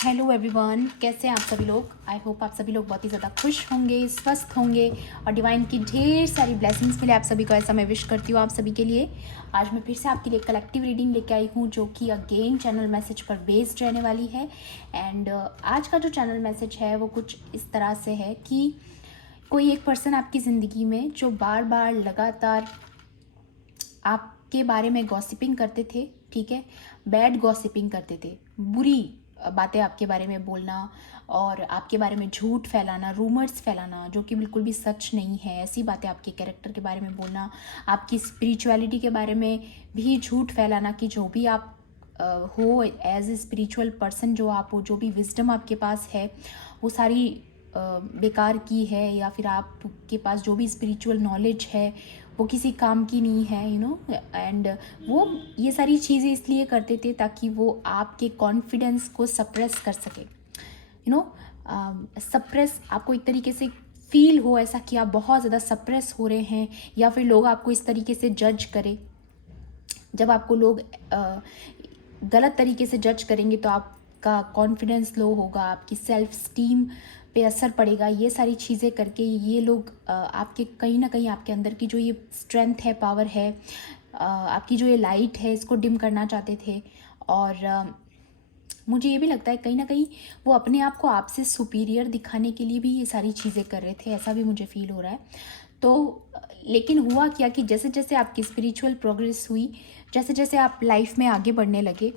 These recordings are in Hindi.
हेलो एवरीवन, कैसे हैं आप सभी लोग। आई होप आप सभी लोग बहुत ही ज़्यादा खुश होंगे, स्वस्थ होंगे और डिवाइन की ढेर सारी ब्लेसिंग्स मिले आप सभी को, ऐसा मैं विश करती हूँ आप सभी के लिए। आज मैं फिर से आपके लिए कलेक्टिव रीडिंग लेके आई हूँ जो कि अगेन चैनल मैसेज पर बेस्ड रहने वाली है। एंड आज का जो चैनल मैसेज है वो कुछ इस तरह से है कि कोई एक पर्सन आपकी ज़िंदगी में जो बार बार लगातार आपके बारे में गॉसिपिंग करते थे, ठीक है, बैड गॉसिपिंग करते थे, बुरी बातें आपके बारे में बोलना और आपके बारे में झूठ फैलाना, रूमर्स फैलाना जो कि बिल्कुल भी सच नहीं है, ऐसी बातें आपके कैरेक्टर के बारे में बोलना, आपकी स्पिरिचुअलिटी के बारे में भी झूठ फैलाना कि जो भी आप हो एज ए स्पिरिचुअल पर्सन, जो आप हो, जो भी विजडम आपके पास है वो सारी बेकार की है, या फिर आपके पास जो भी स्पिरिचुअल नॉलेज है वो किसी काम की नहीं है, एंड वो ये सारी चीज़ें इसलिए करते थे ताकि वो आपके कॉन्फिडेंस को सप्रेस कर सके, सप्रेस, आपको एक तरीके से फील हो ऐसा कि आप बहुत ज़्यादा सप्रेस हो रहे हैं, या फिर लोग आपको इस तरीके से जज करें। जब आपको लोग गलत तरीके से जज करेंगे तो आपका कॉन्फिडेंस लो होगा, आपकी सेल्फ स्टीम पे असर पड़ेगा। ये सारी चीज़ें करके ये लोग आपके कहीं ना कहीं आपके अंदर की जो ये स्ट्रेंथ है, पावर है, आपकी जो ये लाइट है, इसको डिम करना चाहते थे। और मुझे ये भी लगता है कहीं ना कहीं वो अपने आप को आपसे सुपीरियर दिखाने के लिए भी ये सारी चीज़ें कर रहे थे, ऐसा भी मुझे फील हो रहा है। तो लेकिन हुआ क्या कि जैसे जैसे आपकी स्पिरिचुअल प्रोग्रेस हुई, जैसे जैसे आप लाइफ में आगे बढ़ने लगे,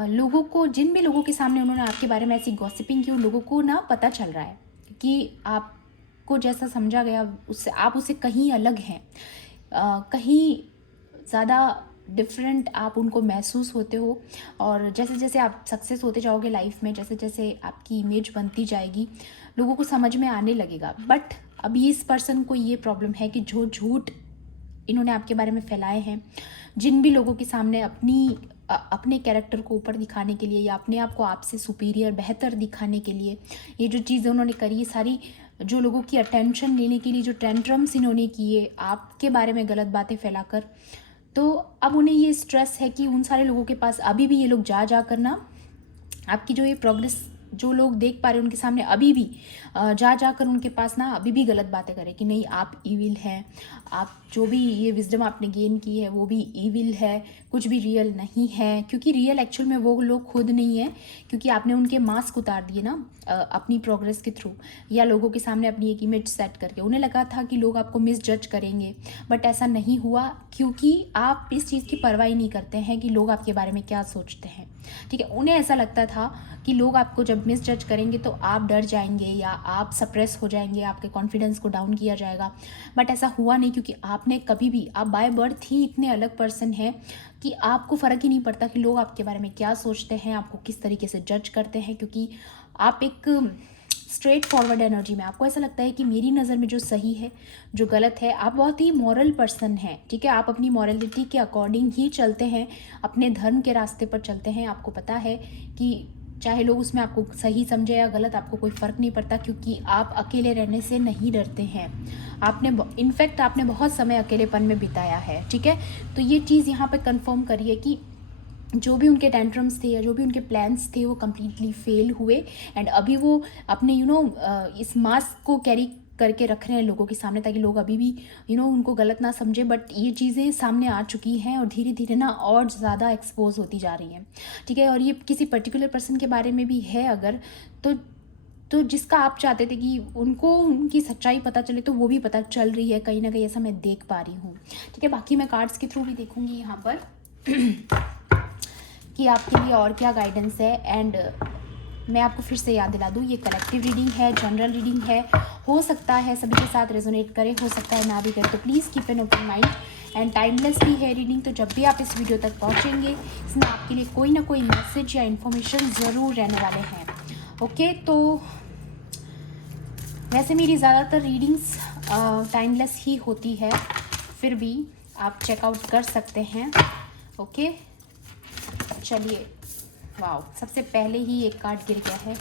लोगों को, जिन भी लोगों के सामने उन्होंने आपके बारे में ऐसी गॉसिपिंग की, उन लोगों को ना पता चल रहा है कि आपको जैसा समझा गया उससे आप उससे कहीं अलग हैं, कहीं ज़्यादा डिफरेंट आप उनको महसूस होते हो। और जैसे जैसे आप सक्सेस होते जाओगे लाइफ में, जैसे जैसे आपकी इमेज बनती जाएगी, लोगों को समझ में आने लगेगा। बट अभी इस पर्सन को ये प्रॉब्लम है कि जो झूठ इन्होंने आपके बारे में फैलाए हैं, जिन भी लोगों के सामने अपने कैरेक्टर को ऊपर दिखाने के लिए या अपने आप को आपसे सुपीरियर, बेहतर दिखाने के लिए ये जो चीज़ें उन्होंने करी, ये सारी जो लोगों की अटेंशन लेने के लिए जो टेंट्रम्स इन्होंने किए आपके बारे में गलत बातें फैलाकर, तो अब उन्हें ये स्ट्रेस है कि उन सारे लोगों के पास अभी भी ये लोग जा कर ना आपकी जो ये प्रोग्रेस जो लोग देख पा रहे हैं उनके सामने अभी भी जा कर उनके पास ना अभी भी गलत बातें करें कि नहीं आप ईविल हैं, आप जो भी ये विजडम आपने गेन की है वो भी ईविल है, कुछ भी रियल नहीं है। क्योंकि रियल एक्चुअल में वो लोग खुद नहीं है, क्योंकि आपने उनके मास्क उतार दिए ना अपनी प्रोग्रेस के थ्रू, या लोगों के सामने अपनी एक इमेज सेट करके। उन्हें लगा था कि लोग आपको मिस जज करेंगे, बट ऐसा नहीं हुआ, क्योंकि आप इस चीज़ की परवाह नहीं करते हैं कि लोग आपके बारे में क्या सोचते हैं, ठीक है। उन्हें ऐसा लगता था कि लोग आपको जब मिस जज करेंगे तो आप डर जाएंगे या आप सप्रेस हो जाएंगे, आपके कॉन्फिडेंस को डाउन किया जाएगा। बट ऐसा हुआ नहीं, क्योंकि आपने कभी भी, आप बाय बर्थ ही इतने अलग पर्सन हैं कि आपको फ़र्क ही नहीं पड़ता कि लोग आपके बारे में क्या सोचते हैं, आपको किस तरीके से जज करते हैं, क्योंकि आप एक स्ट्रेट फॉरवर्ड एनर्जी में, आपको ऐसा लगता है कि मेरी नज़र में जो सही है, जो गलत है, आप बहुत ही मॉरल पर्सन हैं, ठीक है। आप अपनी मॉरलिटी के अकॉर्डिंग ही चलते हैं, अपने धर्म के रास्ते पर चलते हैं। आपको पता है कि चाहे लोग उसमें आपको सही समझे या गलत, आपको कोई फ़र्क नहीं पड़ता, क्योंकि आप अकेले रहने से नहीं डरते हैं। इनफैक्ट आपने बहुत समय अकेलेपन में बिताया है, ठीक है। तो ये चीज़ यहाँ पे कंफर्म करिए कि जो भी उनके टेंट्रम्स थे या जो भी उनके प्लान्स थे वो कम्प्लीटली फेल हुए। एंड अभी वो अपने इस मास्क को कैरी करके रख रहे हैं लोगों के सामने, ताकि लोग अभी भी उनको गलत ना समझे। बट ये चीज़ें सामने आ चुकी हैं और धीरे धीरे ना और ज़्यादा एक्सपोज होती जा रही हैं, ठीक है। और ये किसी पर्टिकुलर पर्सन के बारे में भी है अगर, तो जिसका आप चाहते थे कि उनको उनकी सच्चाई पता चले, तो वो भी पता चल रही है कहीं ना कहीं, ऐसा मैं देख पा रही हूँ, ठीक है। बाकी मैं कार्ड्स के थ्रू भी देखूँगी यहाँ पर कि आपके लिए और क्या गाइडेंस है। एंड मैं आपको फिर से याद दिला दूँ, ये कलेक्टिव रीडिंग है, जनरल रीडिंग है, हो सकता है सभी के साथ रेजोनेट करे, हो सकता है ना भी करे, तो please keep an open mind. And timeless भी है रीडिंग, तो जब भी आप इस वीडियो तक पहुँचेंगे इसमें आपके लिए कोई ना कोई मैसेज या इन्फॉर्मेशन ज़रूर रहने वाले हैं, ओके। तो वैसे मेरी ज़्यादातर रीडिंग्स टाइमलेस ही होती है, फिर भी आप चेकआउट कर सकते हैं, ओके। चलिए, वाओ, सबसे पहले ही एक कार्ड गिर गया है।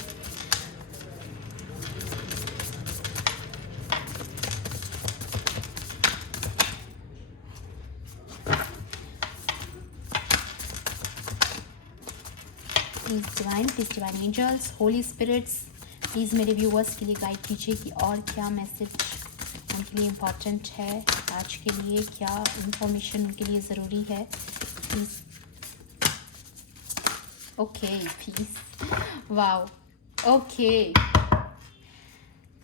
Please divine angels, holy spirits, please मेरे व्यूअर्स के लिए गाइड कीजिए कि और क्या मैसेज उनके लिए इम्पॉर्टेंट है आज के लिए, क्या इंफॉर्मेशन उनके लिए ज़रूरी है please. Okay please, wow, okay,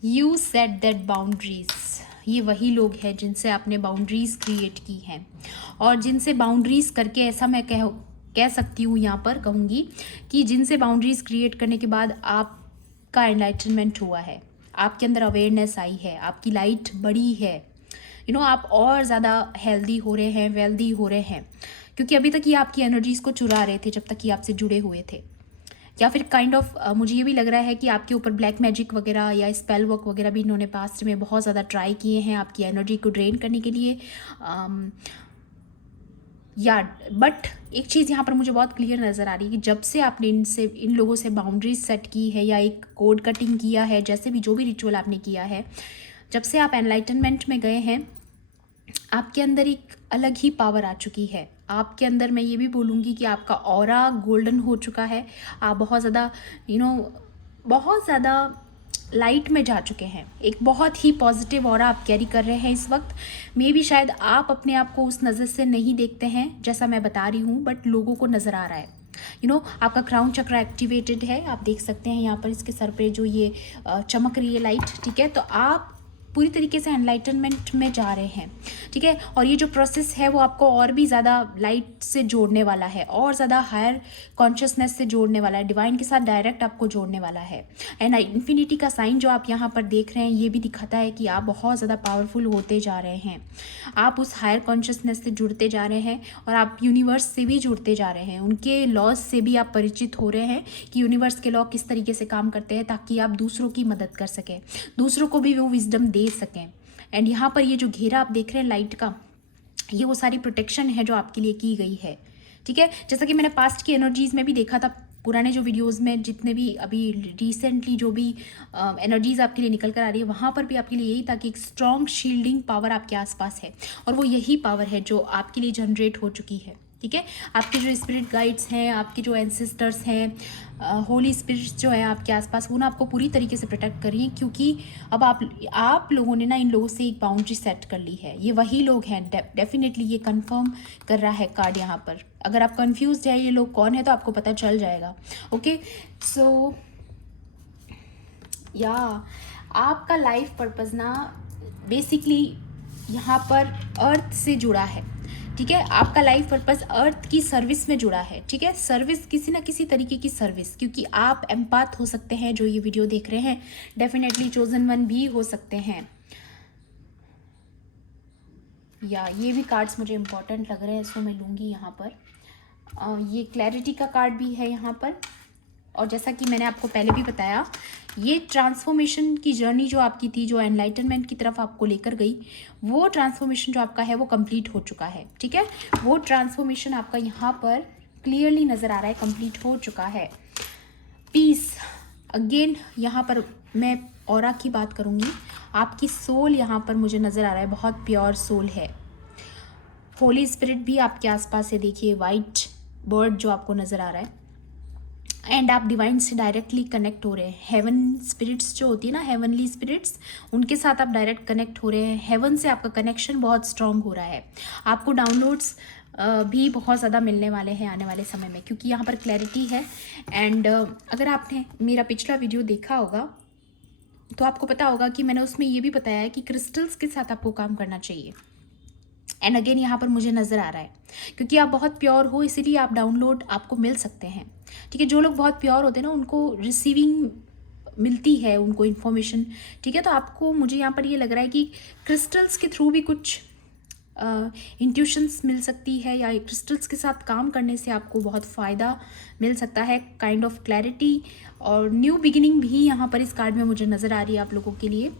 you set that boundaries. ये वही लोग हैं जिनसे आपने बाउंड्रीज़ क्रिएट की हैं, और जिनसे बाउंड्रीज़ करके ऐसा मैं कह सकती हूँ, यहाँ पर कहूँगी कि जिनसे बाउंड्रीज़ क्रिएट करने के बाद आपका एनलाइटनमेंट हुआ है, आपके अंदर अवेयरनेस आई है, आपकी लाइट बढ़ी है, आप और ज़्यादा हेल्दी हो रहे हैं, वेल्दी हो रहे हैं, क्योंकि अभी तक ये आपकी एनर्जीज़ को चुरा रहे थे जब तक ये आपसे जुड़े हुए थे। या फिर काइंड ऑफ मुझे ये भी लग रहा है कि आपके ऊपर ब्लैक मैजिक वगैरह या स्पेल वर्क वगैरह भी इन्होंने पास्ट में बहुत ज़्यादा ट्राई किए हैं आपकी एनर्जी को ड्रेन करने के लिए। बट एक चीज़ यहाँ पर मुझे बहुत क्लियर नज़र आ रही है कि जब से आपने इन लोगों से बाउंड्रीज सेट की है या एक कोड कटिंग किया है, जैसे भी जो भी रिचुअल आपने किया है, जब से आप एनलाइटनमेंट में गए हैं, आपके अंदर एक अलग ही पावर आ चुकी है। आपके अंदर मैं ये भी बोलूँगी कि आपका ऑरा गोल्डन हो चुका है। आप बहुत ज़्यादा बहुत ज़्यादा लाइट में जा चुके हैं। एक बहुत ही पॉजिटिव ऑरा आप कैरी कर रहे हैं इस वक्त। मे भी शायद आप अपने आप को उस नज़र से नहीं देखते हैं जैसा मैं बता रही हूँ, बट लोगों को नज़र आ रहा है। आपका क्राउन चक्र एक्टिवेटेड है, आप देख सकते हैं यहाँ पर इसके सर पे जो ये चमक रही है लाइट, ठीक है। तो आप पूरी तरीके से एनलाइटनमेंट में जा रहे हैं, ठीक है। और ये जो प्रोसेस है वो आपको और भी ज़्यादा लाइट से जोड़ने वाला है, और ज़्यादा हायर कॉन्शियसनेस से जोड़ने वाला है, डिवाइन के साथ डायरेक्ट आपको जोड़ने वाला है। एंड इन्फिनिटी का साइन जो आप यहाँ पर देख रहे हैं, ये भी दिखाता है कि आप बहुत ज़्यादा पावरफुल होते जा रहे हैं। आप उस हायर कॉन्शियसनेस से जुड़ते जा रहे हैं, और आप यूनिवर्स से भी जुड़ते जा रहे हैं। उनके लॉज से भी आप परिचित हो रहे हैं कि यूनिवर्स के लॉ किस तरीके से काम करते हैं, ताकि आप दूसरों की मदद कर सकें, दूसरों को भी वो विजडम दे सकें। एंड यहाँ पर ये जो घेरा आप देख रहे हैं लाइट का, ये वो सारी प्रोटेक्शन है जो आपके लिए की गई है, ठीक है। जैसा कि मैंने पास्ट की एनर्जीज़ में भी देखा था, पुराने जो वीडियोस में जितने भी अभी रिसेंटली जो भी एनर्जीज़ आपके लिए निकल कर आ रही है, वहाँ पर भी आपके लिए यही था कि एक स्ट्रॉन्ग शील्डिंग पावर आपके आसपास है, और वो यही पावर है जो आपके लिए जनरेट हो चुकी है, ठीक है। आपके जो स्पिरिट गाइड्स हैं, आपके जो एंसेस्टर्स हैं, होली स्पिरिट्स जो है आपके आसपास, वो ना आपको पूरी तरीके से प्रोटेक्ट कर रही हैं, क्योंकि अब आप लोगों ने ना इन लोगों से एक बाउंड्री सेट कर ली है। ये वही लोग हैं, डेफिनेटली ये कंफर्म कर रहा है कार्ड यहाँ पर। अगर आप कंफ्यूज है ये लोग कौन है, तो आपको पता चल जाएगा। ओके, सो या आपका लाइफ पर्पज़ ना बेसिकली यहाँ पर अर्थ से जुड़ा है, ठीक है। आपका लाइफ पर्पस अर्थ की सर्विस में जुड़ा है, ठीक है। सर्विस, किसी ना किसी तरीके की सर्विस, क्योंकि आप एम्पाथ हो सकते हैं जो ये वीडियो देख रहे हैं, डेफिनेटली चोजन वन भी हो सकते हैं। या ये भी कार्ड्स मुझे इम्पोर्टेंट लग रहे हैं, इसको मैं लूँगी यहाँ पर। ये क्लैरिटी का कार्ड भी है यहाँ पर, और जैसा कि मैंने आपको पहले भी बताया, ये ट्रांसफॉर्मेशन की जर्नी जो आपकी थी, जो एनलाइटनमेंट की तरफ आपको लेकर गई, वो ट्रांसफॉर्मेशन जो आपका है वो कंप्लीट हो चुका है, ठीक है। वो ट्रांसफॉर्मेशन आपका यहाँ पर क्लियरली नज़र आ रहा है, कंप्लीट हो चुका है। पीस, अगेन यहाँ पर मैं ऑरा की बात करूँगी। आपकी सोल यहाँ पर मुझे नज़र आ रहा है, बहुत प्योर सोल है। होली स्पिरिट भी आपके आसपास है, देखिए वाइट बर्ड जो आपको नज़र आ रहा है। एंड आप डिवाइन से डायरेक्टली कनेक्ट हो रहे हैं। हेवन स्पिरिट्स जो होती है ना, हेवनली स्पिरिट्स, उनके साथ आप डायरेक्ट कनेक्ट हो रहे हैं। हेवन से आपका कनेक्शन बहुत स्ट्रांग हो रहा है। आपको डाउनलोड्स भी बहुत ज़्यादा मिलने वाले हैं आने वाले समय में, क्योंकि यहाँ पर क्लैरिटी है। एंड अगर आपने मेरा पिछला वीडियो देखा होगा तो आपको पता होगा कि मैंने उसमें ये भी बताया है कि क्रिस्टल्स के साथ आपको काम करना चाहिए। एंड अगेन यहाँ पर मुझे नज़र आ रहा है, क्योंकि आप बहुत प्योर हो, इसीलिए आप डाउनलोड आपको मिल सकते हैं, ठीक है। जो लोग बहुत प्योर होते हैं ना, उनको रिसीविंग मिलती है, उनको इन्फॉर्मेशन, ठीक है। तो आपको, मुझे यहाँ पर ये लग रहा है कि क्रिस्टल्स के थ्रू भी कुछ इंट्यूशंस मिल सकती है, या क्रिस्टल्स के साथ काम करने से आपको बहुत फ़ायदा मिल सकता है। काइंड ऑफ क्लैरिटी और न्यू बिगिनिंग भी यहाँ पर इस कार्ड में मुझे नज़र आ रही है आप लोगों के लिए।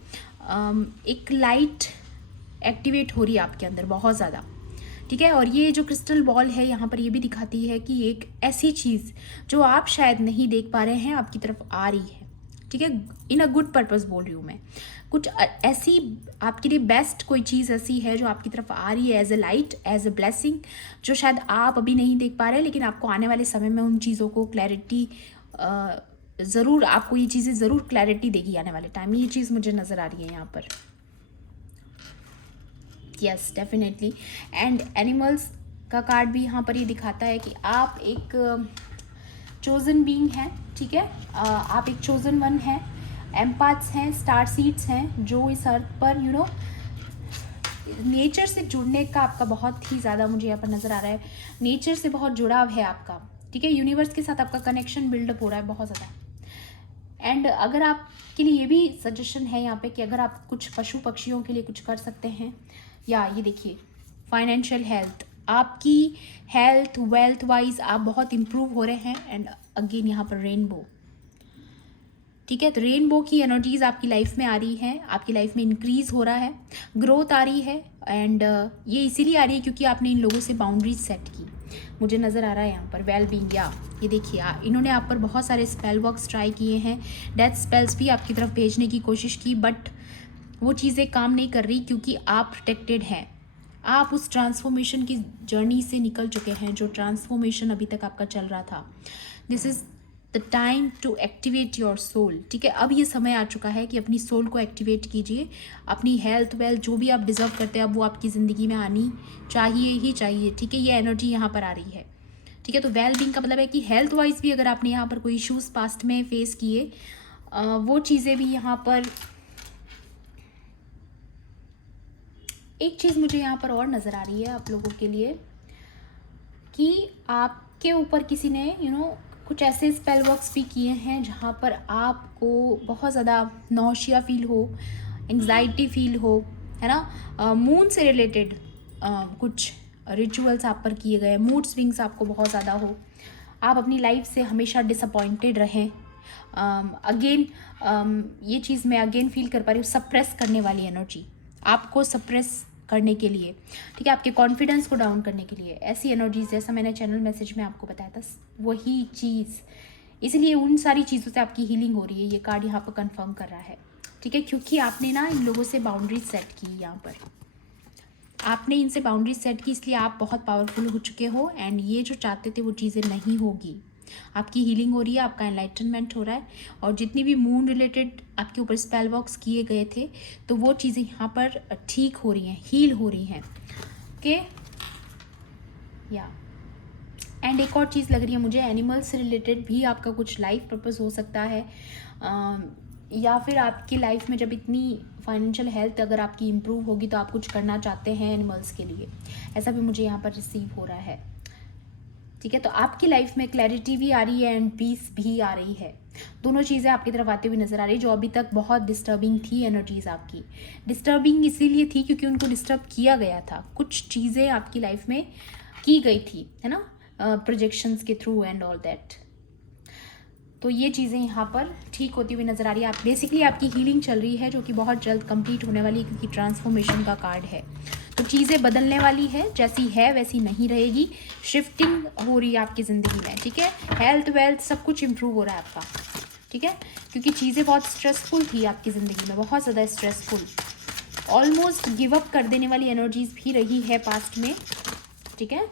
एक लाइट एक्टिवेट हो रही है आपके अंदर बहुत ज़्यादा, ठीक है। और ये जो क्रिस्टल बॉल है यहाँ पर, ये भी दिखाती है कि एक ऐसी चीज़ जो आप शायद नहीं देख पा रहे हैं आपकी तरफ आ रही है, ठीक है, इन अ गुड पर्पस बोल रही हूँ मैं। कुछ ऐसी आपके लिए बेस्ट कोई चीज़ ऐसी है जो आपकी तरफ आ रही है as a light, as a blessing, जो शायद आप अभी नहीं देख पा रहे, लेकिन आपको आने वाले समय में उन चीज़ों को क्लैरिटी ज़रूर, आपको ये चीज़ें ज़रूर क्लैरिटी देगी आने वाले टाइम में। ये चीज़ मुझे नज़र आ रही है यहाँ पर। Yes definitely. एंड एनिमल्स का कार्ड भी यहाँ पर ये दिखाता है कि आप एक चोजन बीइंग हैं, ठीक है, आप एक चोजन वन हैं, एम्पैथ्स हैं, स्टार सीड्स हैं, जो इस अर्थ पर यू नो नेचर से जुड़ने का आपका बहुत ही ज़्यादा मुझे यहाँ पर नज़र आ रहा है। नेचर से बहुत जुड़ाव है आपका, ठीक है, यूनिवर्स के साथ आपका कनेक्शन बिल्डअप हो रहा है बहुत ज़्यादा। एंड अगर आपके लिए ये भी सजेशन है यहाँ पे कि अगर आप कुछ पशु पक्षियों के लिए कुछ कर सकते हैं, या ये देखिए फाइनेंशियल हेल्थ, आपकी हेल्थ वेल्थ वाइज आप बहुत इम्प्रूव हो रहे हैं। एंड अगेन यहाँ पर रेनबो, ठीक है, तो रेनबो की एनर्जीज आपकी लाइफ में आ रही हैं, आपकी लाइफ में इंक्रीज हो रहा है, ग्रोथ आ रही है। एंड ये इसीलिए आ रही है क्योंकि आपने इन लोगों से बाउंड्रीज सेट की, मुझे नज़र आ रहा है यहाँ पर वेल बीइंग। या ये देखिए इन्होंने आप पर बहुत सारे स्पेल वर्क्स ट्राई किए हैं, डेथ स्पेल्स भी आपकी तरफ भेजने की कोशिश की, बट वो चीज़ें काम नहीं कर रही क्योंकि आप प्रोटेक्टेड हैं। आप उस ट्रांसफॉर्मेशन की जर्नी से निकल चुके हैं, जो ट्रांसफॉर्मेशन अभी तक आपका चल रहा था। This is the time to activate your soul, ठीक है, अब ये समय आ चुका है कि अपनी सोल को एक्टिवेट कीजिए। अपनी हेल्थ वेल्थ जो भी आप डिजर्व करते हैं अब वो आपकी ज़िंदगी में आनी चाहिए ही चाहिए, ठीक है, ये एनर्जी यहाँ पर आ रही है, ठीक है। तो वेल बीइंग का मतलब है कि हेल्थ वाइज भी अगर आपने यहाँ पर कोई इश्यूज़ पास्ट में फेस किए, वो चीज़ें भी यहाँ पर, एक चीज़ मुझे यहाँ पर और नज़र आ रही है आप लोगों के लिए कि आपके ऊपर किसी ने कुछ ऐसे स्पेल वर्क्स भी किए हैं जहाँ पर आपको बहुत ज़्यादा नौशिया फील हो, एंग्जाइटी फील हो, है ना, मून से रिलेटेड कुछ रिचुअल्स आप पर किए गए, मूड स्विंग्स आपको बहुत ज़्यादा हो, आप अपनी लाइफ से हमेशा डिसअपॉइंटेड रहें। अगेन ये चीज़ मैं अगेन फील कर पा रही हूँ, सप्रेस करने वाली एनर्जी, आपको सप्रेस करने के लिए, ठीक है, आपके कॉन्फिडेंस को डाउन करने के लिए, ऐसी एनर्जीज जैसा मैंने चैनल मैसेज में आपको बताया था वही चीज़, इसलिए उन सारी चीज़ों से आपकी हीलिंग हो रही है। ये कार्ड यहाँ पर कंफर्म कर रहा है, ठीक है, क्योंकि आपने ना इन लोगों से बाउंड्रीज सेट की, यहाँ पर आपने इनसे बाउंड्रीज सेट की, इसलिए आप बहुत पावरफुल हो चुके हो। एंड ये जो चाहते थे वो चीज़ें नहीं होगी, आपकी हीलिंग हो रही है, आपका एनलाइटनमेंट हो रहा है। और जितनी भी मून रिलेटेड आपके ऊपर स्पेल वर्क्स किए गए थे तो वो चीज़ें यहाँ पर ठीक हो रही हैं, हील हो रही हैं, ओके। या एंड एक और चीज़ लग रही है मुझे, एनिमल्स से रिलेटेड भी आपका कुछ लाइफ पर्पस हो सकता है, या फिर आपकी लाइफ में जब इतनी फाइनेंशियल हेल्थ अगर आपकी इम्प्रूव होगी तो आप कुछ करना चाहते हैं एनिमल्स के लिए, ऐसा भी मुझे यहाँ पर रिसीव हो रहा है, ठीक है। तो आपकी लाइफ में क्लैरिटी भी आ रही है एंड पीस भी आ रही है, दोनों चीज़ें आपकी तरफ आती हुई नज़र आ रही है। जो अभी तक बहुत डिस्टर्बिंग थी एनर्जीज आपकी, डिस्टर्बिंग इसीलिए थी क्योंकि उनको डिस्टर्ब किया गया था, कुछ चीज़ें आपकी लाइफ में की गई थी, है ना, प्रोजेक्शंस के थ्रू एंड ऑल दैट। तो ये चीज़ें यहाँ पर ठीक होती हुई नज़र आ रही है। आप बेसिकली आपकी हीलिंग चल रही है जो कि बहुत जल्द कंप्लीट होने वाली है, क्योंकि ट्रांसफॉर्मेशन का कार्ड है। तो चीज़ें बदलने वाली है, जैसी है वैसी नहीं रहेगी, शिफ्टिंग हो रही है आपकी ज़िंदगी में, ठीक है। हेल्थ वेल्थ सब कुछ इम्प्रूव हो रहा है आपका, ठीक है, क्योंकि चीज़ें बहुत स्ट्रेसफुल थी आपकी ज़िंदगी में, बहुत ज़्यादा स्ट्रेसफुल, ऑलमोस्ट गिव अप कर देने वाली एनर्जीज भी रही है पास्ट में, ठीक है।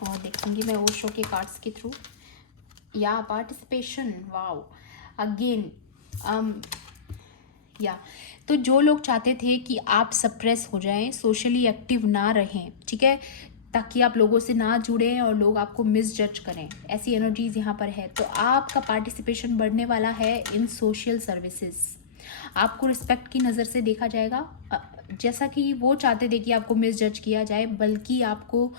और देखूंगी मैं ओशो के कार्ड्स के थ्रू, या पार्टिसिपेशन, वाओ, अगेन या तो जो लोग चाहते थे कि आप सप्रेस हो जाएं, सोशली एक्टिव ना रहें, ठीक है, ताकि आप लोगों से ना जुड़ें और लोग आपको मिस जज करें, ऐसी एनर्जीज यहाँ पर है। तो आपका पार्टिसिपेशन बढ़ने वाला है इन सोशल सर्विसेज, आपको रिस्पेक्ट की नज़र से देखा जाएगा, जैसा कि वो चाहते थे कि आपको मिस जज किया जाए, बल्कि आपको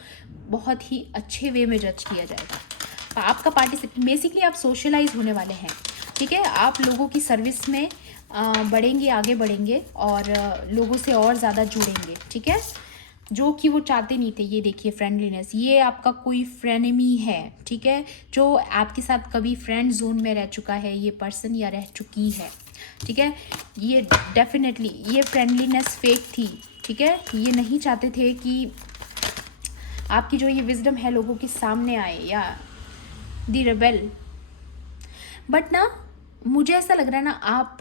बहुत ही अच्छे वे में जज किया जाएगा। आपका पार्टिसिपेट बेसिकली आप सोशलाइज होने वाले हैं, ठीक है, आप लोगों की सर्विस में बढ़ेंगे, आगे बढ़ेंगे और लोगों से और ज़्यादा जुड़ेंगे, ठीक है, जो कि वो चाहते नहीं थे। ये देखिए फ्रेंडलीनेस, ये आपका कोई फ्रेनेमी है, ठीक है, जो आपके साथ कभी फ्रेंड जोन में रह चुका है ये पर्सन या रह चुकी है, ठीक है। ये डेफिनेटली ये फ्रेंडलीनेस फेक थी, ठीक है, ये नहीं चाहते थे कि आपकी जो ये विजडम है लोगों के सामने आए, या दी रेबेल। बट ना मुझे ऐसा लग रहा है ना, आप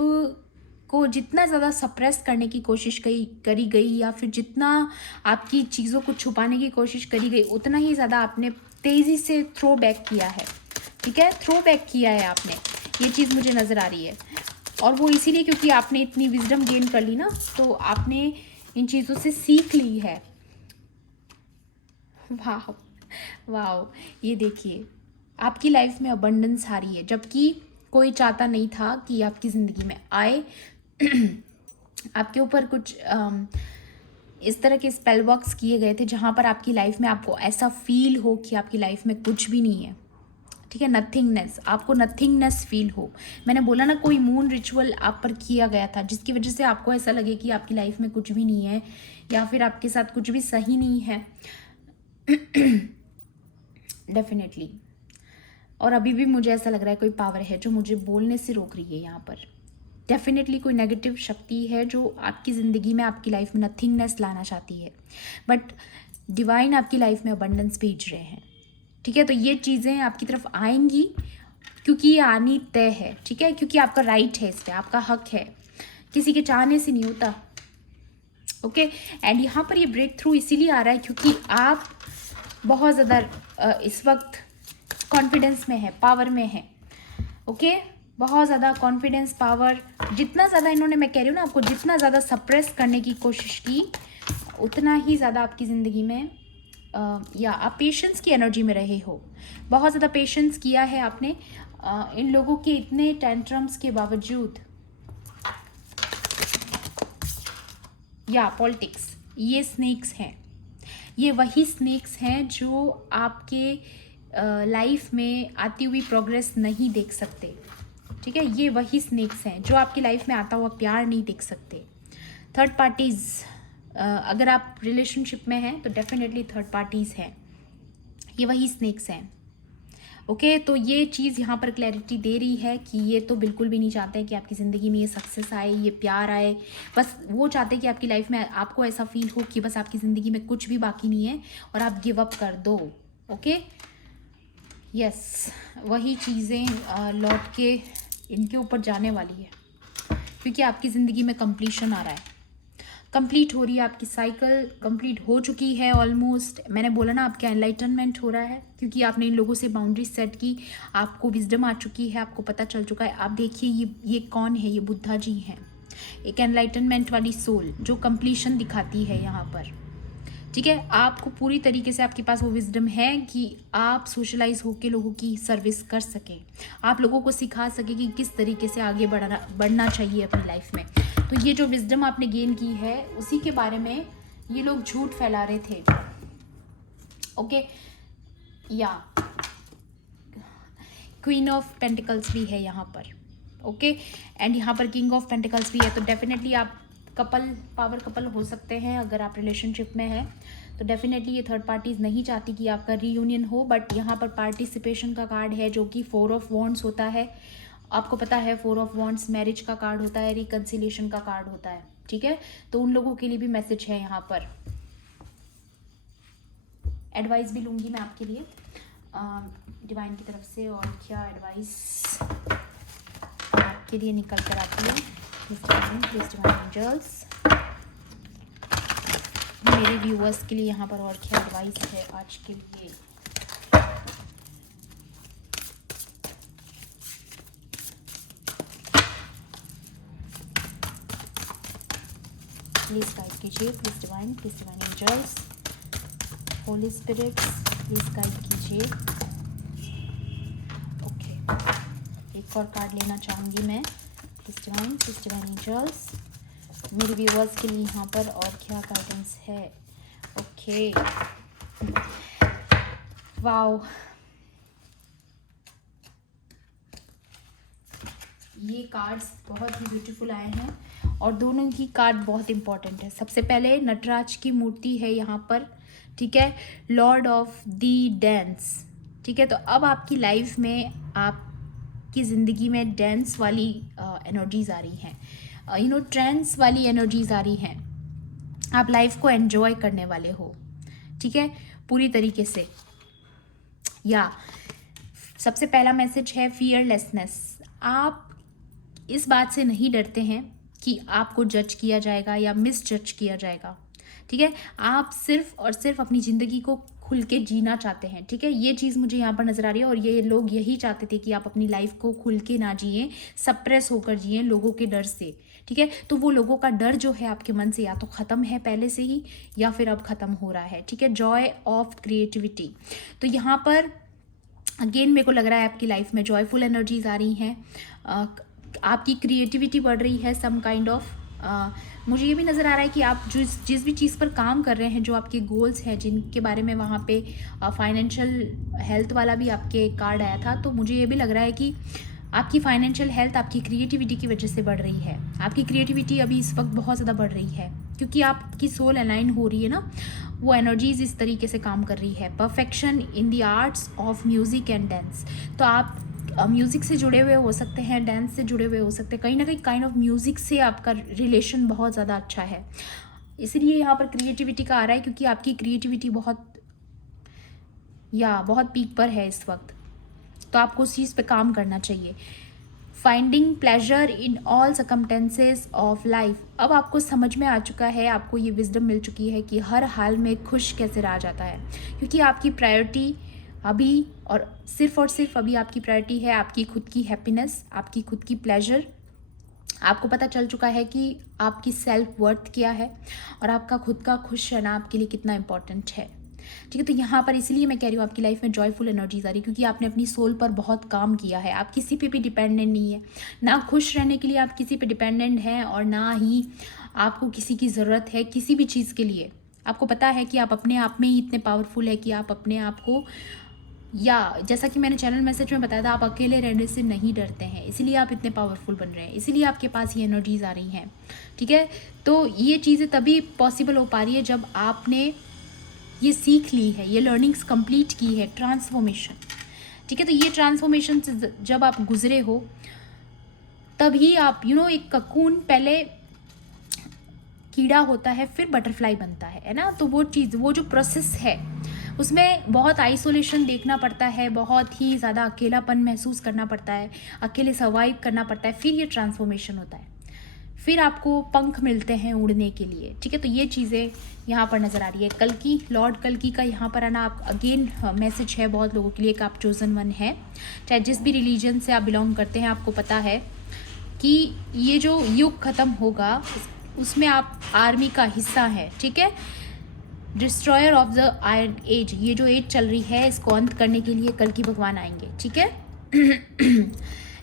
को जितना ज़्यादा सप्रेस करने की कोशिश करी गई, या फिर जितना आपकी चीज़ों को छुपाने की कोशिश करी गई, उतना ही ज़्यादा आपने तेज़ी से थ्रो बैक किया है। ठीक है, थ्रो बैक किया है आपने, ये चीज़ मुझे नज़र आ रही है। और वो इसीलिए क्योंकि आपने इतनी विजडम गेन कर ली ना, तो आपने इन चीज़ों से सीख ली है। वाह वाह, ये देखिए आपकी लाइफ में अबंडेंस आ रही है, जबकि कोई चाहता नहीं था कि आपकी ज़िंदगी में आए। आपके ऊपर कुछ इस तरह के स्पेल वर्क्स किए गए थे जहाँ पर आपकी लाइफ में आपको ऐसा फील हो कि आपकी लाइफ में कुछ भी नहीं है। ठीक है, नथिंगनेस, आपको नथिंगनेस फील हो। मैंने बोला ना, कोई मून रिचुअल आप पर किया गया था जिसकी वजह से आपको ऐसा लगे कि आपकी लाइफ में कुछ भी नहीं है, या फिर आपके साथ कुछ भी सही नहीं है। डेफिनेटली। और अभी भी मुझे ऐसा लग रहा है कोई पावर है जो मुझे बोलने से रोक रही है यहाँ पर। डेफिनेटली कोई नेगेटिव शक्ति है जो आपकी ज़िंदगी में, आपकी लाइफ में नथिंगनेस लाना चाहती है, बट डिवाइन आपकी लाइफ में अबंडेंस भेज रहे हैं। ठीक है, तो ये चीज़ें आपकी तरफ आएंगी क्योंकि ये आनी तय है। ठीक है, क्योंकि आपका राइट है, इस पर आपका हक है, किसी के चाहने से नहीं होता। ओके, एंड यहाँ पर ये ब्रेक थ्रू इसीलिए आ रहा है क्योंकि आप बहुत ज़्यादा इस वक्त कॉन्फिडेंस में है, पावर में है। ओके, बहुत ज़्यादा कॉन्फिडेंस, पावर, जितना ज़्यादा इन्होंने, मैं कह रही हूँ ना आपको, जितना ज़्यादा सप्रेस करने की कोशिश की, उतना ही ज़्यादा आपकी ज़िंदगी में या आप पेशेंस की एनर्जी में रहे हो। बहुत ज़्यादा पेशेंस किया है आपने इन लोगों के इतने टेंट्रम्स के बावजूद। या पॉलिटिक्स, ये स्नेक्स हैं, ये वही स्नेक्स हैं जो आपके लाइफ में आती हुई प्रोग्रेस नहीं देख सकते। ठीक है, ये वही स्नेक्स हैं जो आपकी लाइफ में आता हुआ प्यार नहीं देख सकते। थर्ड पार्टीज़, अगर आप रिलेशनशिप में हैं तो डेफिनेटली थर्ड पार्टीज़ हैं, ये वही स्नेक्स हैं। ओके, तो ये चीज़ यहाँ पर क्लैरिटी दे रही है कि ये तो बिल्कुल भी नहीं चाहते कि आपकी ज़िंदगी में ये सक्सेस आए, ये प्यार आए। बस वो चाहते हैं कि आपकी लाइफ में आपको ऐसा फील हो कि बस आपकी ज़िंदगी में कुछ भी बाकी नहीं है और आप गिव अप कर दो। ओके, यस, वही चीज़ें लौट के इनके ऊपर जाने वाली है क्योंकि आपकी ज़िंदगी में कंप्लीशन आ रहा है, कंप्लीट हो रही है, आपकी साइकिल कंप्लीट हो चुकी है ऑलमोस्ट। मैंने बोला ना, आपका एनलाइटनमेंट हो रहा है क्योंकि आपने इन लोगों से बाउंड्री सेट की, आपको विजडम आ चुकी है, आपको पता चल चुका है। आप देखिए ये कौन है, ये बुद्धा जी हैं, एक एनलाइटनमेंट वाली सोल जो कंप्लीशन दिखाती है यहाँ पर। ठीक है, आपको पूरी तरीके से आपके पास वो विजडम है कि आप सोशलाइज होकर लोगों की सर्विस कर सकें, आप लोगों को सिखा सकें कि किस तरीके से आगे बढ़ना चाहिए अपनी लाइफ में। तो ये जो विजडम आपने गेन की है उसी के बारे में ये लोग झूठ फैला रहे थे। ओके, या क्वीन ऑफ पेंटिकल्स भी है यहाँ पर। ओके, एंड यहाँ पर किंग ऑफ पेंटिकल्स भी है। तो डेफिनेटली आप पावर कपल हो सकते हैं अगर आप रिलेशनशिप में हैं। तो डेफिनेटली ये थर्ड पार्टीज नहीं चाहती कि आपका रीयूनियन हो, बट यहाँ पर पार्टिसिपेशन का कार्ड है जो कि 4 ऑफ वॉन्ड्स होता है। आपको पता है 4 ऑफ वॉन्ड्स मैरिज का कार्ड होता है, रिकन्सिलिएशन का कार्ड होता है। ठीक है, तो उन लोगों के लिए भी मैसेज है यहाँ पर। एडवाइस भी लूँगी मैं आपके लिए डिवाइन की तरफ से, और क्या एडवाइस आपके लिए निकल कर आती है। प्लीज डिवाइन एंजल्स, मेरे व्यूअर्स के लिए यहाँ पर और क्या एडवाइस है आज के लिए। प्लीज गाइड कीजिए, please divine angels, holy spirits, please guide कीजिए। ओके, एक और कार्ड लेना चाहूँगी मैं। प्लीज डिवाइन एंजल्स, मेरे व्यूअर्स के लिए यहाँ पर और क्या गाइडेंस है। ओके, वाओ, ये कार्ड्स बहुत ही ब्यूटीफुल आए हैं और दोनों की कार्ड बहुत इंपॉर्टेंट है। सबसे पहले नटराज की मूर्ति है यहाँ पर। ठीक है, लॉर्ड ऑफ दी डांस। ठीक है, तो अब आपकी लाइफ में, आपकी ज़िंदगी में डांस वाली एनर्जीज आ रही हैं, ट्रेंड्स वाली एनर्जीज आ रही हैं। आप लाइफ को एंजॉय करने वाले हो। ठीक है, पूरी तरीके से। या सबसे पहला मैसेज है फियरलेसनेस। आप इस बात से नहीं डरते हैं कि आपको जज किया जाएगा या मिस जज किया जाएगा, ठीक है। आप सिर्फ और सिर्फ अपनी ज़िंदगी को खुल के जीना चाहते हैं, ठीक है। ये चीज़ मुझे यहाँ पर नज़र आ रही है, और ये लोग यही चाहते थे कि आप अपनी लाइफ को खुल के ना जिए, सप्रेस होकर जिए लोगों के डर से, ठीक है। तो वो लोगों का डर जो है आपके मन से या तो ख़त्म है पहले से ही, या फिर अब ख़त्म हो रहा है, ठीक है। जॉय ऑफ क्रिएटिविटी, तो यहाँ पर अगेन मेरे को लग रहा है आपकी लाइफ में जॉयफुल एनर्जीज आ रही हैं, आपकी क्रिएटिविटी बढ़ रही है सम काइंड ऑफ। मुझे ये भी नज़र आ रहा है कि आप जिस भी चीज़ पर काम कर रहे हैं, जो आपके गोल्स हैं, जिनके बारे में वहाँ पे फाइनेंशियल हेल्थ वाला भी आपके कार्ड आया था, तो मुझे ये भी लग रहा है कि आपकी फाइनेंशियल हेल्थ आपकी क्रिएटिविटी की वजह से बढ़ रही है। आपकी क्रिएटिविटी अभी इस वक्त बहुत ज़्यादा बढ़ रही है, क्योंकि आपकी सोल अलाइन हो रही है ना, वो एनर्जीज इस तरीके से काम कर रही है। Perfection in the arts of music and dance, तो आप म्यूज़िक से जुड़े हुए हो सकते हैं, डांस से जुड़े हुए हो सकते हैं, कहीं ना कहीं काइंड ऑफ म्यूज़िक से आपका रिलेशन बहुत ज़्यादा अच्छा है, इसलिए यहाँ पर क्रिएटिविटी का आ रहा है, क्योंकि आपकी क्रिएटिविटी बहुत पीक पर है इस वक्त, तो आपको उस चीज़ पे काम करना चाहिए। Finding pleasure in all circumstances of life, अब आपको समझ में आ चुका है, आपको ये विजडम मिल चुकी है कि हर हाल में खुश कैसे रहा जाता है, क्योंकि आपकी प्रायोरिटी अभी और सिर्फ अभी आपकी प्रायोरिटी है आपकी खुद की हैप्पीनेस, आपकी खुद की प्लेजर। आपको पता चल चुका है कि आपकी सेल्फ वर्थ क्या है, और आपका खुद का खुश रहना आपके लिए कितना इम्पोर्टेंट है, ठीक है। तो यहाँ पर इसलिए मैं कह रही हूँ आपकी लाइफ में जॉयफुल एनर्जीज आ रही है, क्योंकि आपने अपनी सोल पर बहुत काम किया है। आप किसी पे भी डिपेंडेंट नहीं है, ना खुश रहने के लिए आप किसी पे डिपेंडेंट हैं, और ना ही आपको किसी की ज़रूरत है किसी भी चीज़ के लिए। आपको पता है कि आप अपने आप में ही इतने पावरफुल है कि आप अपने आप को, या जैसा कि मैंने चैनल मैसेज में बताया था, आप अकेले रहने से नहीं डरते हैं, इसीलिए आप इतने पावरफुल बन रहे हैं, इसीलिए आपके पास ये एनर्जीज आ रही हैं, ठीक है। तो ये चीज़ें तभी पॉसिबल हो पा रही है जब आपने ये सीख ली है, ये लर्निंग्स कंप्लीट की है, ट्रांसफॉर्मेशन, ठीक है। तो ये ट्रांसफॉर्मेशन से जब आप गुजरे हो, तभी आप एक ककून, पहले कीड़ा होता है फिर बटरफ्लाई बनता है ना। तो वो चीज़, वो जो प्रोसेस है, उसमें बहुत आइसोलेशन देखना पड़ता है, बहुत ही ज़्यादा अकेलापन महसूस करना पड़ता है, अकेले सर्वाइव करना पड़ता है, फिर ये ट्रांसफॉर्मेशन होता है, फिर आपको पंख मिलते हैं उड़ने के लिए, ठीक है। तो ये चीज़ें यहाँ पर नज़र आ रही है। कल्कि, लॉर्ड कल्कि का यहाँ पर आना आप अगेन मैसेज है बहुत लोगों के लिए कि आप चोजन वन है, चाहे जिस भी रिलीजन से आप बिलोंग करते हैं। आपको पता है कि ये जो युग ख़त्म होगा उसमें आप आर्मी का हिस्सा है, ठीक है। Destroyer of the iron age, ये जो एज चल रही है इसको अंत करने के लिए कल्कि भगवान आएंगे, ठीक है।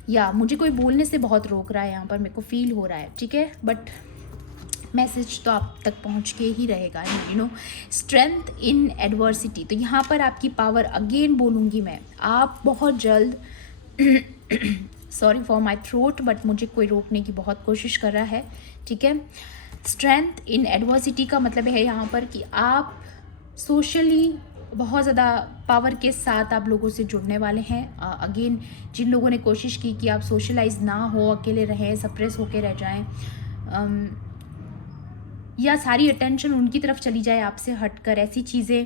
या मुझे कोई बोलने से बहुत रोक रहा है यहाँ पर, मेरे को फील हो रहा है, ठीक है, बट मैसेज तो आप तक पहुँच के ही रहेगा। स्ट्रेंथ इन एडवर्सिटी, तो यहाँ पर आपकी पावर, अगेन बोलूँगी मैं, आप बहुत जल्द sorry for my throat, but मुझे कोई रोकने की बहुत कोशिश कर रहा है, ठीक है। स्ट्रेंथ इन एडवर्सिटी का मतलब है यहाँ पर कि आप सोशली बहुत ज़्यादा पावर के साथ आप लोगों से जुड़ने वाले हैं। अगेन जिन लोगों ने कोशिश की कि आप सोशलाइज ना हो, अकेले रहें, सप्रेस होके रह जाएं, या सारी अटेंशन उनकी तरफ चली जाए आपसे हटकर, ऐसी चीज़ें,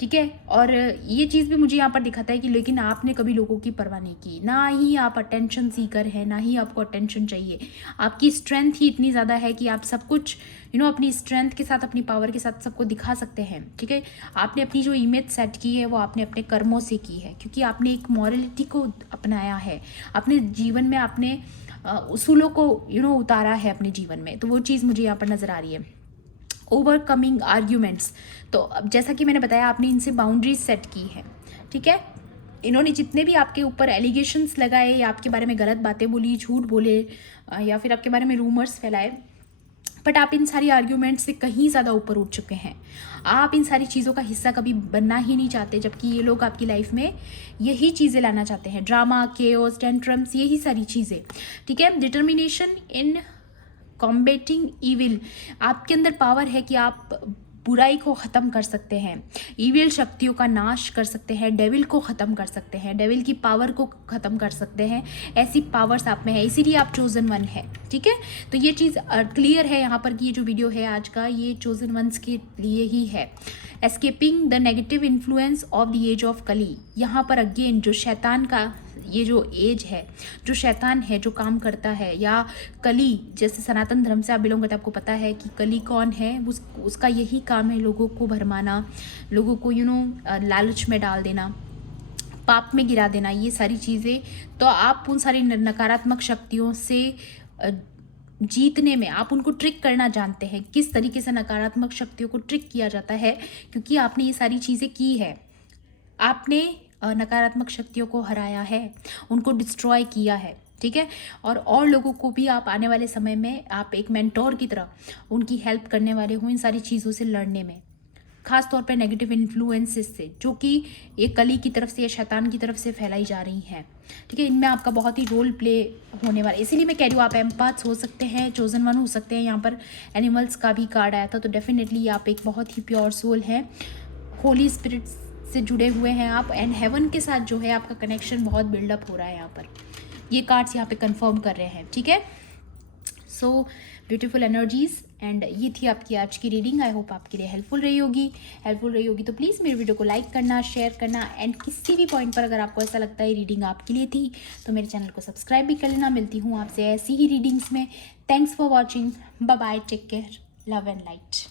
ठीक है। और ये चीज़ भी मुझे यहाँ पर दिखाता है कि लेकिन आपने कभी लोगों की परवाह नहीं की, ना ही आप अटेंशन सीकर हैं, ना ही आपको अटेंशन चाहिए। आपकी स्ट्रेंथ ही इतनी ज़्यादा है कि आप सब कुछ अपनी स्ट्रेंथ के साथ, अपनी पावर के साथ सबको दिखा सकते हैं, ठीक है। आपने अपनी जो इमेज सेट की है वो आपने अपने कर्मों से की है, क्योंकि आपने एक मॉरलिटी को अपनाया है अपने जीवन में, आपने उसूलों को उतारा है अपने जीवन में। तो वो चीज़ मुझे यहाँ पर नज़र आ रही है। ओवरकमिंग आर्ग्यूमेंट्स, तो अब जैसा कि मैंने बताया, आपने इनसे बाउंड्रीज सेट की है, ठीक है। इन्होंने जितने भी आपके ऊपर एलिगेशंस लगाए, या आपके बारे में गलत बातें बोली, झूठ बोले, या फिर आपके बारे में रूमर्स फैलाए, बट आप इन सारी आर्ग्यूमेंट्स से कहीं ज़्यादा ऊपर उठ चुके हैं। आप इन सारी चीज़ों का हिस्सा कभी बनना ही नहीं चाहते, जबकि ये लोग आपकी लाइफ में यही चीज़ें लाना चाहते हैं, ड्रामा, केओस, टेंट्रम्स, यही सारी चीज़ें, ठीक है। डिटर्मिनेशन इन कॉम्बेटिंग ईविल, आपके अंदर पावर है कि आप बुराई को ख़त्म कर सकते हैं, ईविल शक्तियों का नाश कर सकते हैं, डेविल को ख़त्म कर सकते हैं, डेविल की पावर को ख़त्म कर सकते हैं। ऐसी पावर्स आप में है, इसीलिए आप चोजन वन है। ठीक है, तो ये चीज़ क्लियर है यहाँ पर कि ये जो वीडियो है आज का, ये चोजन वंस के लिए ही है। Escaping the negative influence of the age of Kali. यहाँ पर अगेन जो शैतान का ये जो एज है, जो शैतान है जो काम करता है, या कली, जैसे सनातन धर्म से आप बिलोंग करते हैं, आपको पता है कि कली कौन है। उसका यही काम है लोगों को भरमाना, लोगों को लालच में डाल देना, पाप में गिरा देना, ये सारी चीज़ें। तो आप उन सारी नकारात्मक शक्तियों से जीतने में आप उनको ट्रिक करना जानते हैं, किस तरीके से नकारात्मक शक्तियों को ट्रिक किया जाता है, क्योंकि आपने ये सारी चीज़ें की है। आपने नकारात्मक शक्तियों को हराया है, उनको डिस्ट्रॉय किया है। ठीक है, और लोगों को भी आप आने वाले समय में आप एक मेंटोर की तरह उनकी हेल्प करने वाले हो इन सारी चीज़ों से लड़ने में, खास तौर पे नेगेटिव इन्फ्लुएंसेस से, जो कि ये कली की तरफ से या शैतान की तरफ से फैलाई जा रही हैं। ठीक है, इनमें आपका बहुत ही रोल प्ले होने वाला है। इसीलिए मैं कह रही हूँ आप एम्पैथ्स हो सकते हैं, चोजन वन हो सकते हैं। यहाँ पर एनिमल्स का भी कार्ड आया था, तो डेफिनेटली आप एक बहुत ही प्योर सोल हैं, होली स्पिरिट से जुड़े हुए हैं आप, एंड हेवन के साथ जो है आपका कनेक्शन बहुत बिल्डअप हो रहा है। यहाँ पर ये कार्ड्स यहाँ पे कंफर्म कर रहे हैं। ठीक है, सो ब्यूटीफुल एनर्जीज, एंड ये थी आपकी आज की रीडिंग। आई होप आपके लिए हेल्पफुल रही होगी। तो प्लीज़ मेरे वीडियो को लाइक करना, शेयर करना, एंड किसी भी पॉइंट पर अगर आपको ऐसा लगता है रीडिंग आपके लिए थी तो मेरे चैनल को सब्सक्राइब भी कर लेना। मिलती हूँ आपसे ऐसी ही रीडिंग्स में। Thanks for watching, bye bye, take care, love and light.